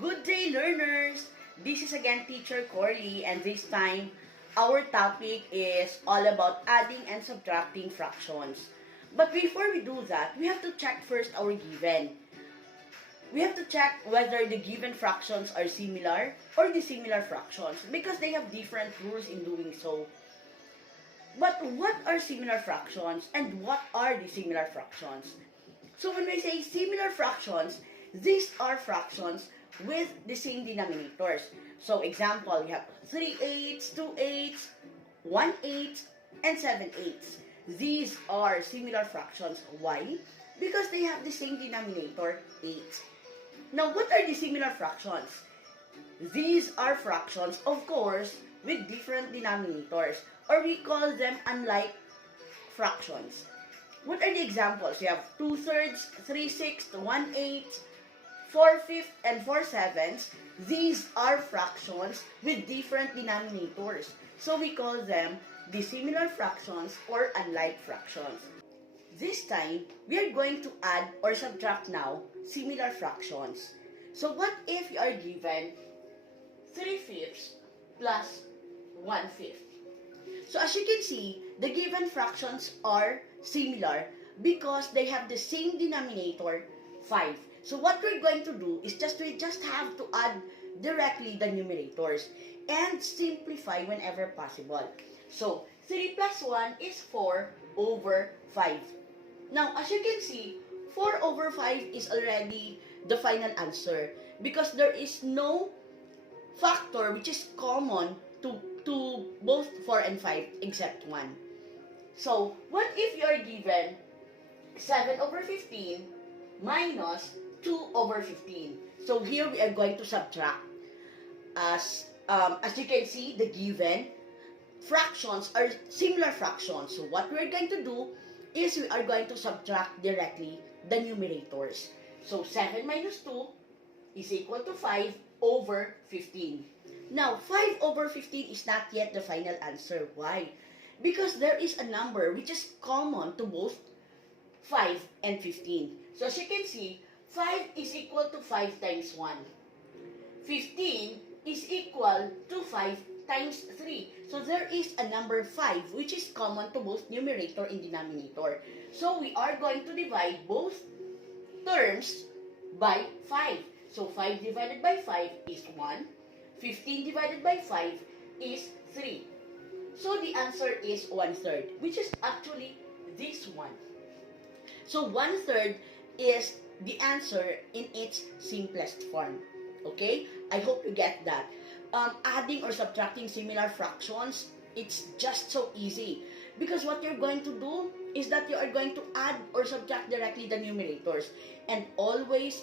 Good day, learners! This is again Teacher Corley, and this time, our topic is all about adding and subtracting fractions. But before we do that, we have to check first our given. We have to check whether the given fractions are similar or dissimilar fractions because they have different rules in doing so. But what are similar fractions and what are dissimilar fractions? So when we say similar fractions, these are fractions with the same denominators. So example, we have 3/8, 2/8, 1/8, and 7/8. These are similar fractions. Why? Because they have the same denominator, 8. Now, what are dissimilar fractions? These are fractions, of course, with different denominators, or we call them unlike fractions. What are the examples? We have 2/3, 3/6, 1/8, 4/5, and 4/7. These are fractions with different denominators. So we call them dissimilar fractions or unlike fractions. This time, we are going to add or subtract now similar fractions. So what if you are given 3/5 plus 1/5? So as you can see, the given fractions are similar because they have the same denominator, 5. So what we're going to do is we just have to add directly the numerators and simplify whenever possible. So 3 plus 1 is 4 over 5. Now, as you can see, 4 over 5 is already the final answer because there is no factor which is common to both 4 and 5 except 1. So, what if you are given 7 over 15 minus 2 over 15? So, here we are going to subtract. As you can see, the given fractions are similar fractions. So, what we're going to do is we are going to subtract directly the numerators. So, 7 minus 2 is equal to 5 over 15. Now, 5 over 15 is not yet the final answer. Why? Because there is a number which is common to both 5 and 15. So, as you can see, 5 is equal to 5 times 1. 15 is equal to 5 times 3. So, there is a number 5 which is common to both numerator and denominator. So, we are going to divide both terms by 5. So, 5 divided by 5 is 1. 15 divided by 5 is 3. So, the answer is 1/3, which is actually this one. So, 1/3 is the answer in its simplest form. Okay? I hope you get that. Adding or subtracting similar fractions, it's just so easy. Because what you're going to do is that you are going to add or subtract directly the numerators. And always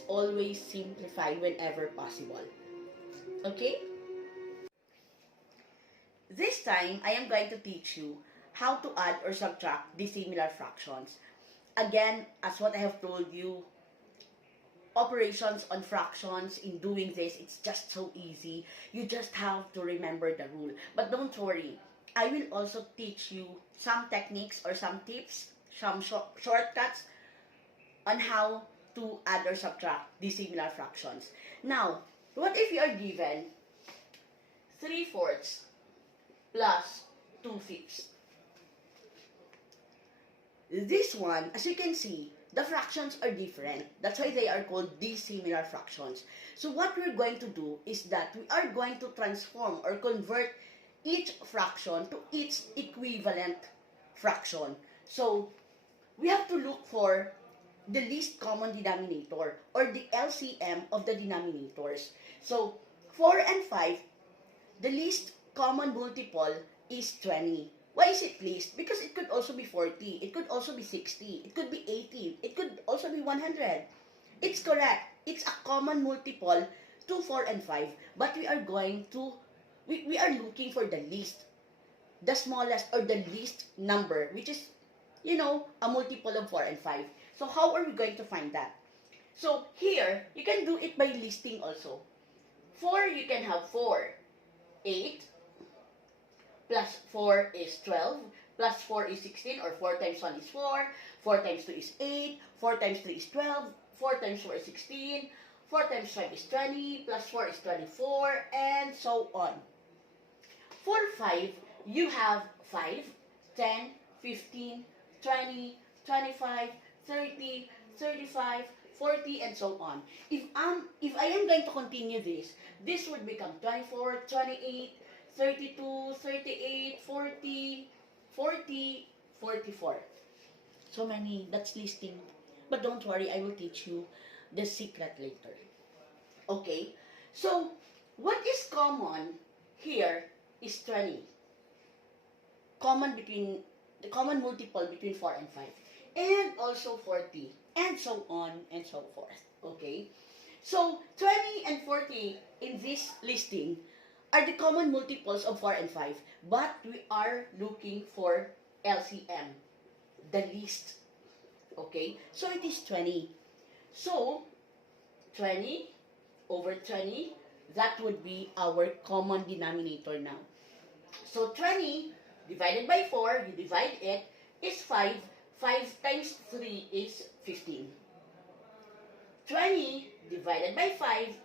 simplify whenever possible. Okay? This time, I am going to teach you how to add or subtract dissimilar fractions. Again, as what I have told you, operations on fractions, in doing this, it's just so easy. You just have to remember the rule. But don't worry, I will also teach you some techniques or some tips, some shortcuts on how to add or subtract dissimilar fractions. Now, what if you are given 3/4 plus 2/5? This one, as you can see, the fractions are different. That's why they are called dissimilar fractions. So what we're going to do is that we are going to transform or convert each fraction to its equivalent fraction. So we have to look for the least common denominator or the LCM of the denominators. So 4 and 5, the least common multiple is 20. Why is it least? Because it could also be 40, it could also be 60, it could be 80, it could also be 100. It's correct. It's a common multiple to 4 and 5, but we are looking for the least, the smallest or the least number, which is, a multiple of 4 and 5. So how are we going to find that? So here, you can do it by listing also. 4, you can have 4, 8, plus 4 is 12, plus 4 is 16, or 4 times 1 is 4, 4 times 2 is 8, 4 times 3 is 12, 4 times 4 is 16, 4 times 5 is 20, plus 4 is 24, and so on. For 5, you have 5, 10, 15, 20, 25, 30, 35, 40, and so on. If I am going to continue this would become 24, 28, 32, 38, 40, 40, 44. So many, that's listing. But don't worry, I will teach you the secret later. Okay, so what is common here is 20. The common multiple between 4 and 5. And also 40. And so on and so forth. Okay, so 20 and 40 in this listing are the common multiples of 4 and 5. But we are looking for LCM, the least. Okay, so it is 20. So 20 over 20, that would be our common denominator now. So 20 divided by 4, you divide it, is 5. 5 times 3 is 15. 20 divided by 5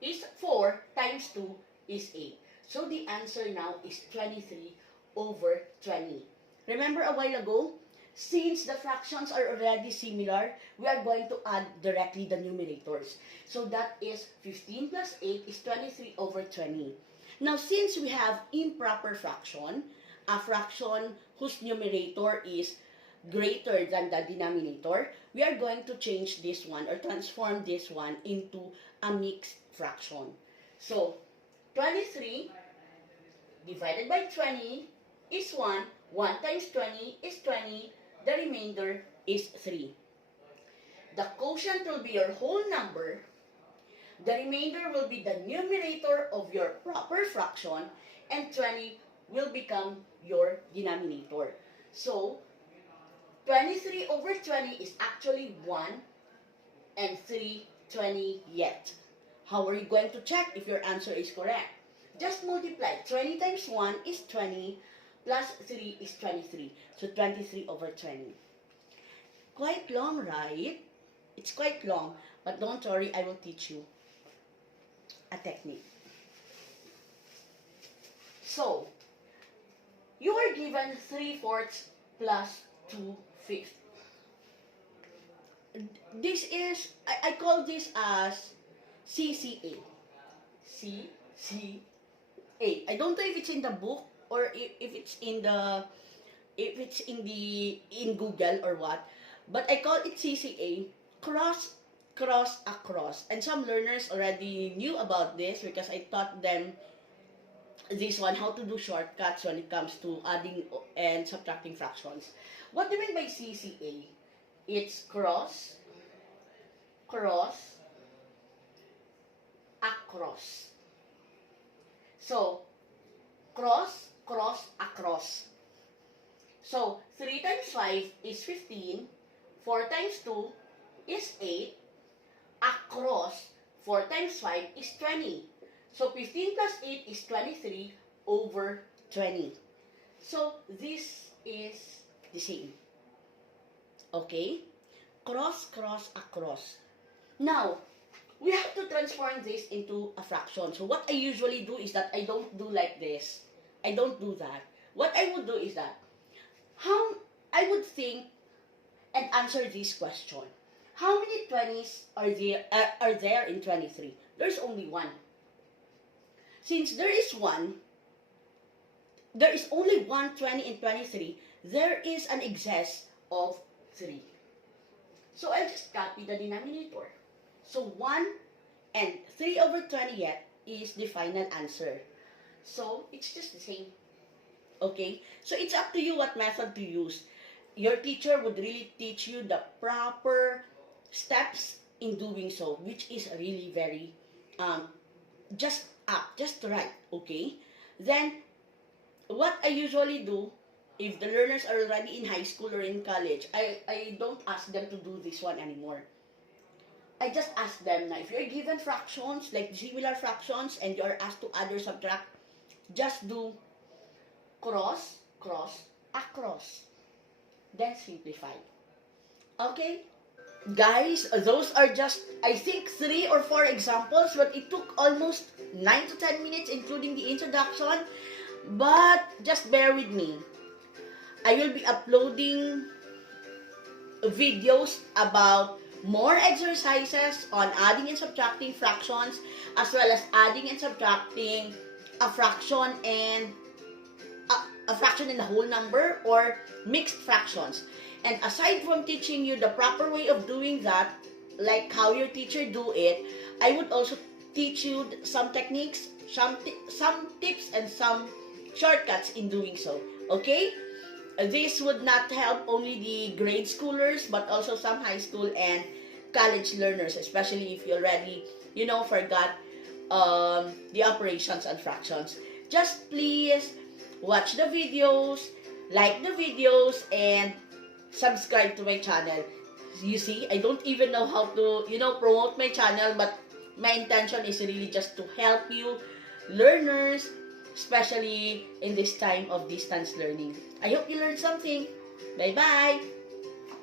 is 4 times 2 is 8. So the answer now is 23 over 20. Remember a while ago, since the fractions are already similar, we are going to add directly the numerators. So that is 15 plus 8 is 23 over 20. Now, since we have improper fraction, a fraction whose numerator is greater than the denominator, we are going to change this one or transform this one into a mixed fraction. So, 23 divided by 20 is 1. 1 times 20 is 20. The remainder is 3. The quotient will be your whole number. The remainder will be the numerator of your proper fraction, and 20 will become your denominator. So, 23 over 20 is actually 1, and 3, 20 yet. How are you going to check if your answer is correct? Just multiply. 20 times 1 is 20, plus 3 is 23. So, 23 over 20. Quite long, right? It's quite long, but don't worry, I will teach you a technique. So, you are given 3/4 plus 2/5. This is, I call this as CCA. CCA. I don't know if it's in the book or if it's in Google or what, but I call it CCA, cross, across. And some learners already knew about this because I taught them this one, how to do shortcuts when it comes to adding and subtracting fractions. What do you mean by CCA? It's cross, across. So, cross, across. So, 3 times 5 is 15. 4 times 2 is 8. Across 4 times 5 is 20. So, 15 plus 8 is 23 over 20. So, this is the same. Okay? Cross, across. Now, we have to transform this into a fraction. So, what I usually do is that I don't do like this. I don't do that. What I would do is that, I would think and answer this question. How many 20s are there in 23? There's only one. Since there is only one 20 in 23, there is an excess of 3. So I'll just copy the denominator. So 1 and 3 over 20 yet is the final answer. So it's just the same. Okay? So it's up to you what method to use. Your teacher would really teach you the proper steps in doing so, which is really very just right. Okay? Then what I usually do, if the learners are already in high school or in college, I don't ask them to do this one anymore. I just ask them now, if you're given fractions, like similar fractions, and you're asked to add or subtract, just do cross, across. Then simplify. Okay? Guys, those are just, I think, 3 or 4 examples, but it took almost 9 to 10 minutes, including the introduction. But just bear with me. I will be uploading videos about more exercises on adding and subtracting fractions, as well as adding and subtracting a fraction and a fraction in a whole number, or mixed fractions. And aside from teaching you the proper way of doing that, like how your teacher do it, I would also teach you some techniques, some tips, and some shortcuts in doing so. Okay? This would not help only the grade schoolers, but also some high school and college learners, especially if you already, forgot the operations and fractions. Just please watch the videos, like the videos, and subscribe to my channel. You see, I don't even know how to, promote my channel, but my intention is really just to help you learners, especially in this time of distance learning. I hope you learned something. Bye-bye!